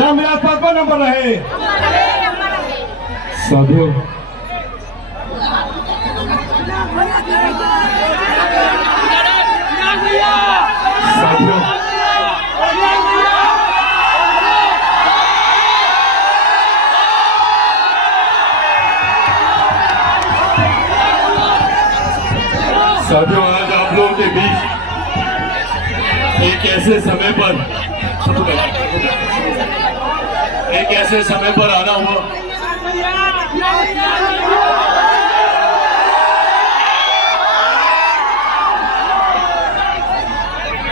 Ramvilas Paswan number रहे साथियों। साथियों, आज आप लोगों के बीच एक ऐसे समय पर आना हुआ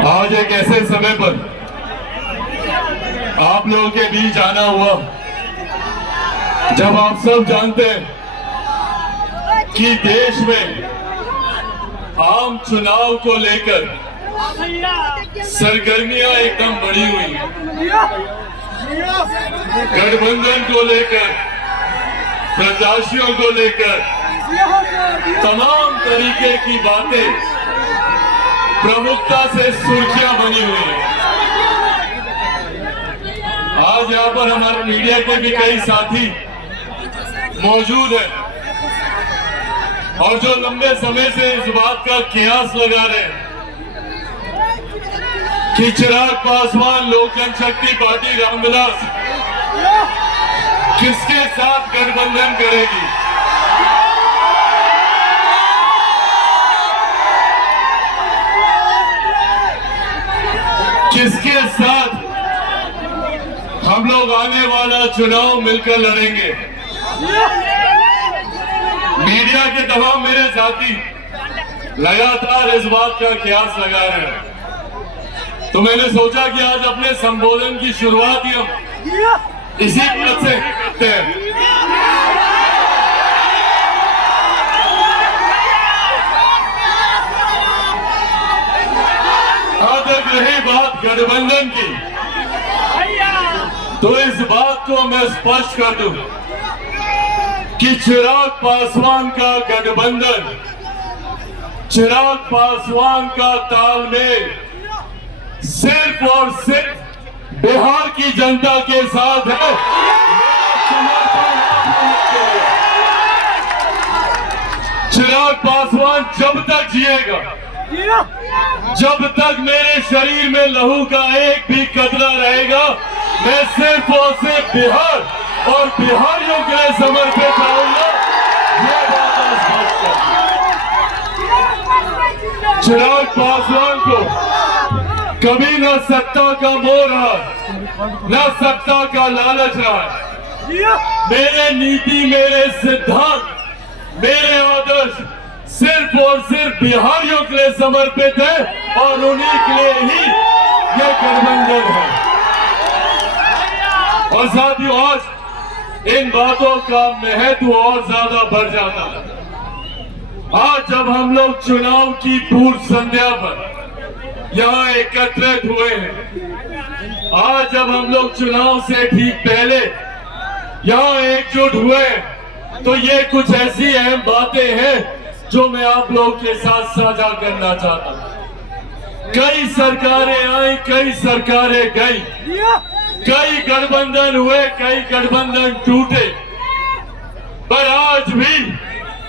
आज एक ऐसे समय पर आप लोगों के बीच आना हुआ जब आप सब जानते हैं कि देश में आम चुनाव को लेकर सरगर्मियां एकदम बढ़ी हुई हैं। गठबंधन को लेकर, प्रत्याशियों को लेकर तमाम तरीके की बातें प्रमुखता से सुर्खियां बनी हुई हैं। आज यहाँ पर हमारे मीडिया के भी कई साथी मौजूद हैं और जो लंबे समय से इस बात का कयास लगा रहे हैं कि चिराग पासवान लोक जनशक्ति पार्टी रामविलास किसके साथ गठबंधन करेगी। किसके साथ हम लोग आने वाला चुनाव मिलकर लड़ेंगे। मीडिया के तमाम मेरे साथी लगातार इस बात का कयास लगा रहे हैं, तो मैंने सोचा कि आज अपने संबोधन की शुरुआत ही हम इसी बात से करते हैं। अगर रही बात गठबंधन की, तो इस बात को मैं स्पष्ट कर दूं कि चिराग पासवान का गठबंधन, चिराग पासवान का तालमेल सिर्फ और सिर्फ बिहार की जनता के साथ है। चिराग पासवान जब तक जिएगा, जब तक मेरे शरीर में लहू का एक भी कतरा रहेगा, मैं सिर्फ और सिर्फ बिहार और बिहारियों के लिए समर्पित रहूंगा। ये बात आज स्पष्ट कर। चिराग पासवान को कभी न सत्ता का मोह रहा, न सत्ता का लालच रहा। मेरे नीति, मेरे सिद्धांत, मेरे आदर्श सिर्फ और सिर्फ बिहारियों के लिए समर्पित है और उन्हीं के लिए ही ये गठबंधन है। और साथियों, आज इन बातों का महत्व और ज्यादा बढ़ जाता है। आज जब हम लोग चुनाव की पूर्व संध्या पर यहाँ एकत्रित हुए हैं, आज जब हम लोग चुनाव से ठीक पहले यहाँ एकजुट हुए, तो ये कुछ ऐसी अहम बातें हैं जो मैं आप लोगों के साथ साझा करना चाहता हूँ। कई सरकारें आई, कई सरकारें गई, कई गठबंधन हुए, कई गठबंधन टूटे, पर आज भी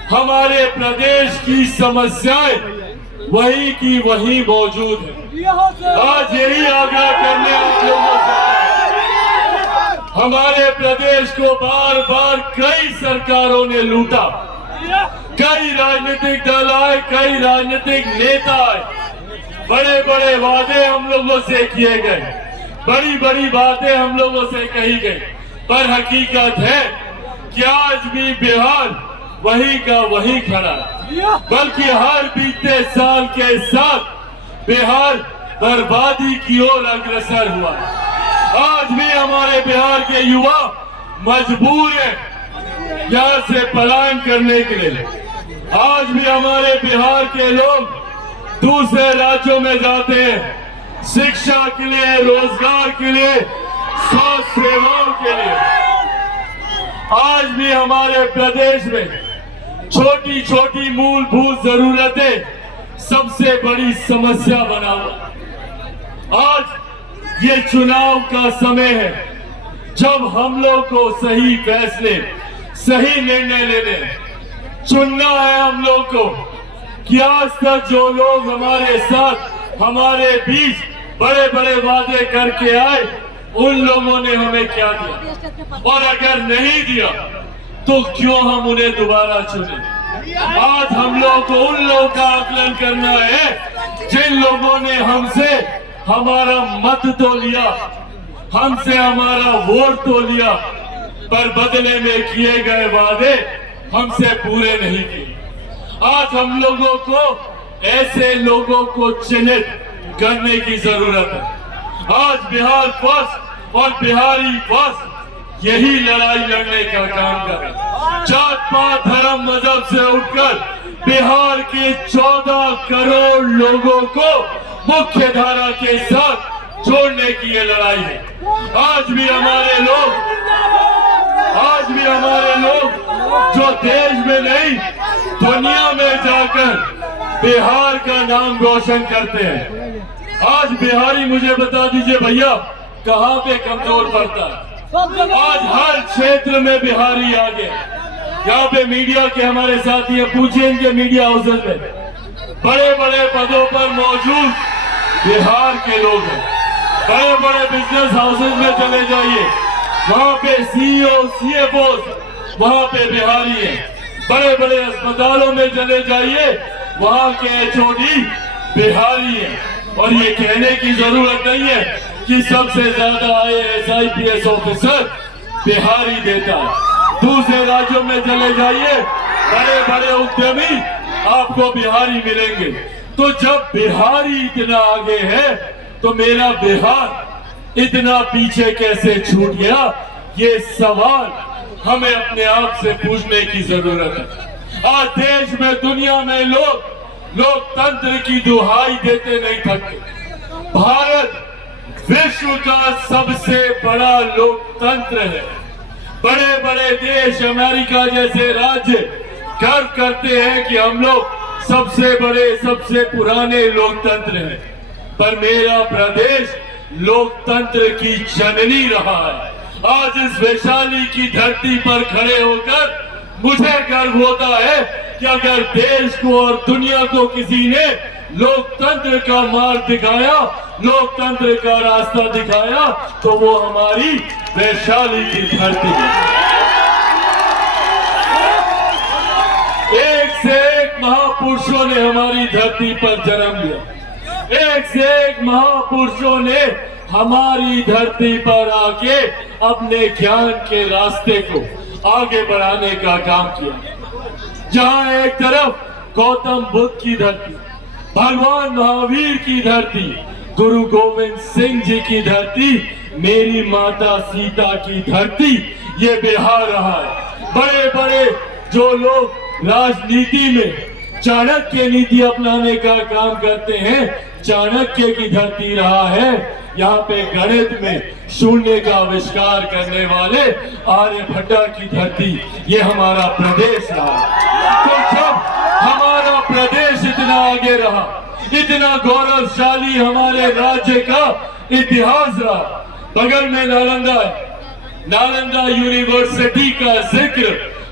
हमारे प्रदेश की समस्याएं वही की वही मौजूद है। आज यही आग्रह करने आप लोगों से, हमारे प्रदेश को बार बार कई सरकारों ने लूटा, कई राजनीतिक दल आए, कई राजनीतिक नेता आए, बड़े बड़े वादे हम लोगों से किए गए, बड़ी बड़ी बातें हम लोगों से कही गई, पर हकीकत है कि आज भी बिहार वही का वही खड़ा, बल्कि हर बीते साल के साथ बिहार बर्बादी की ओर अग्रसर हुआ। आज भी हमारे बिहार के युवा मजबूर हैं यहाँ से पलायन करने के लिए। आज भी हमारे बिहार के लोग दूसरे राज्यों में जाते हैं, शिक्षा के लिए, रोजगार के लिए, स्वास्थ्य सेवाओं के लिए। आज भी हमारे प्रदेश में छोटी छोटी मूलभूत जरूरतें सबसे बड़ी समस्या बना हुआ। आज ये चुनाव का समय है, जब हम लोग को सही फैसले, सही निर्णय लेने, चुनना है हम लोग को कि आज तक जो लोग हमारे साथ, हमारे बीच बड़े बड़े वादे करके आए, उन लोगों ने हमें क्या दिया, और अगर नहीं दिया तो क्यों हम उन्हें दोबारा चुने। आज हम लोग को उन लोगों का आकलन करना है जिन लोगों ने हमसे हमारा मत तो लिया, हमसे हमारा वोट तो लिया, पर बदले में किए गए वादे हमसे पूरे नहीं किए। आज हम लोगों को ऐसे लोगों को चिन्हित करने की जरूरत है। आज बिहार फर्स्ट और बिहारी फर्स्ट यही लड़ाई लड़ने का काम कर रहा है। जात पात धर्म मजहब से उठकर बिहार के 14 करोड़ लोगों को मुख्य धारा के साथ जोड़ने की ये लड़ाई है। आज भी हमारे लोग जो देश में नहीं दुनिया में जाकर बिहार का नाम रोशन करते हैं। आज बिहारी, मुझे बता दीजिए भैया, कहां पे कमजोर पड़ता है। आज हर क्षेत्र में बिहारी आ गए। यहाँ पे मीडिया के हमारे साथी हैं, पूछिए इनके मीडिया हाउसेज में बड़े बड़े पदों पर मौजूद बिहार के लोग हैं। बड़े बड़े बिजनेस हाउसेज में चले जाइए, वहां पे सीईओ, सीएफओ वहां पे बिहारी हैं। बड़े बड़े अस्पतालों में चले जाइए, वहां के एचओडी बिहारी हैं। और ये कहने की जरूरत नहीं है कि सबसे ज्यादा IAS IPS ऑफिसर बिहारी देता है। दूसरे राज्यों में चले जाइए, बड़े बड़े उद्यमी आपको बिहारी मिलेंगे। तो जब बिहारी इतना आगे है तो मेरा बिहार इतना पीछे कैसे छूट गया, ये सवाल हमें अपने आप से पूछने की जरूरत है। आज देश में, दुनिया में लोग लोकतंत्र की दुहाई देते नहीं थकते। भारत विश्व का सबसे बड़ा लोकतंत्र है। बड़े बड़े देश, अमेरिका जैसे राज्य गर्व करते हैं कि हम लोग सबसे बड़े, सबसे पुराने लोकतंत्र हैं। पर मेरा प्रदेश लोकतंत्र की जननी रहा है। आज इस वैशाली की धरती पर खड़े होकर मुझे गर्व होता है कि अगर देश को और दुनिया को किसी ने लोकतंत्र का मार्ग दिखाया, लोकतंत्र का रास्ता दिखाया, तो वो हमारी वैशाली की धरती है। एक से एक महापुरुषों ने हमारी धरती पर जन्म लिया। एक से एक महापुरुषों ने हमारी धरती पर आके अपने ज्ञान के रास्ते को आगे बढ़ाने का काम किया। जहां एक तरफ गौतम बुद्ध की धरती, भगवान महावीर की धरती, गुरु गोविंद सिंह जी की धरती, मेरी माता सीता की धरती, ये बिहार रहा है। बड़े बड़े जो लोग राजनीति में चाणक्य नीति अपनाने का काम करते हैं, चाणक्य की धरती रहा है। यहाँ पे गणित में शून्य का आविष्कार करने वाले आर्यभट्टा की धरती, ये हमारा प्रदेश रहा। तो जब हमारा प्रदेश इतना आगे रहा, इतना गौरवशाली हमारे राज्य का इतिहास रहा, बगल में नालंदा है, नालंदा यूनिवर्सिटी का जिक्र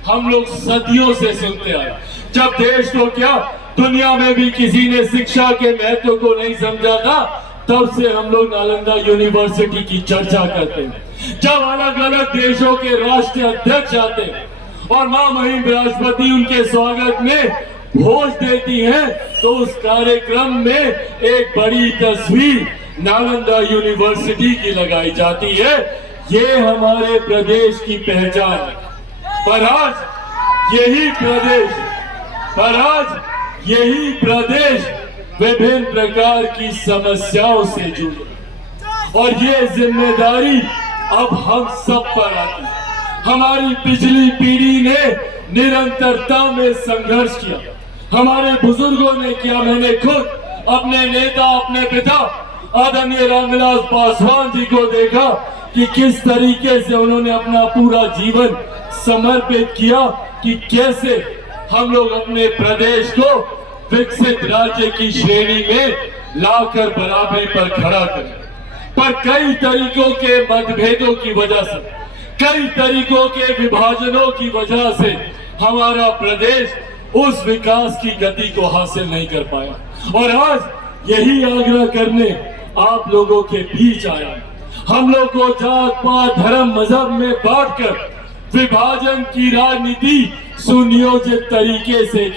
हम लोग सदियों से सुनते आए। जब देश को क्या, दुनिया में भी किसी ने शिक्षा के महत्व को नहीं समझा था, तब से हम लोग नालंदा यूनिवर्सिटी की चर्चा करते हैं। जब अलग अलग देशों के राष्ट्रीय अध्यक्ष आते हैं और मां महिम राष्ट्रपति उनके स्वागत में भोज देती हैं, तो उस कार्यक्रम में एक बड़ी तस्वीर नालंदा यूनिवर्सिटी की लगाई जाती है। ये हमारे प्रदेश की पहचान है। पर आज यही प्रदेश विभिन्न प्रकार की समस्याओं से जुड़े, और ये जिम्मेदारी अब हम सब पर आती है। हमारी पिछली पीढ़ी ने निरंतरता में संघर्ष किया, हमारे बुजुर्गों ने किया। मैंने खुद अपने नेता, अपने पिता आदरणीय रामविलास पासवान जी को देखा कि किस तरीके से उन्होंने अपना पूरा जीवन समर्पित किया कि कैसे हम लोग अपने प्रदेश को विकसित राज्य की श्रेणी में लाकर बराबरी पर खड़ा करें। पर कई तरीकों के मतभेदों की वजह से, कई तरीकों के विभाजनों की वजह से हमारा प्रदेश उस विकास की गति को हासिल नहीं कर पाया। और आज यही आग्रह करने आप लोगों के बीच आया। हम लोग को जात पात धर्म मजहब में बांटकर विभाजन की राजनीति सुनियोजित तरीके से की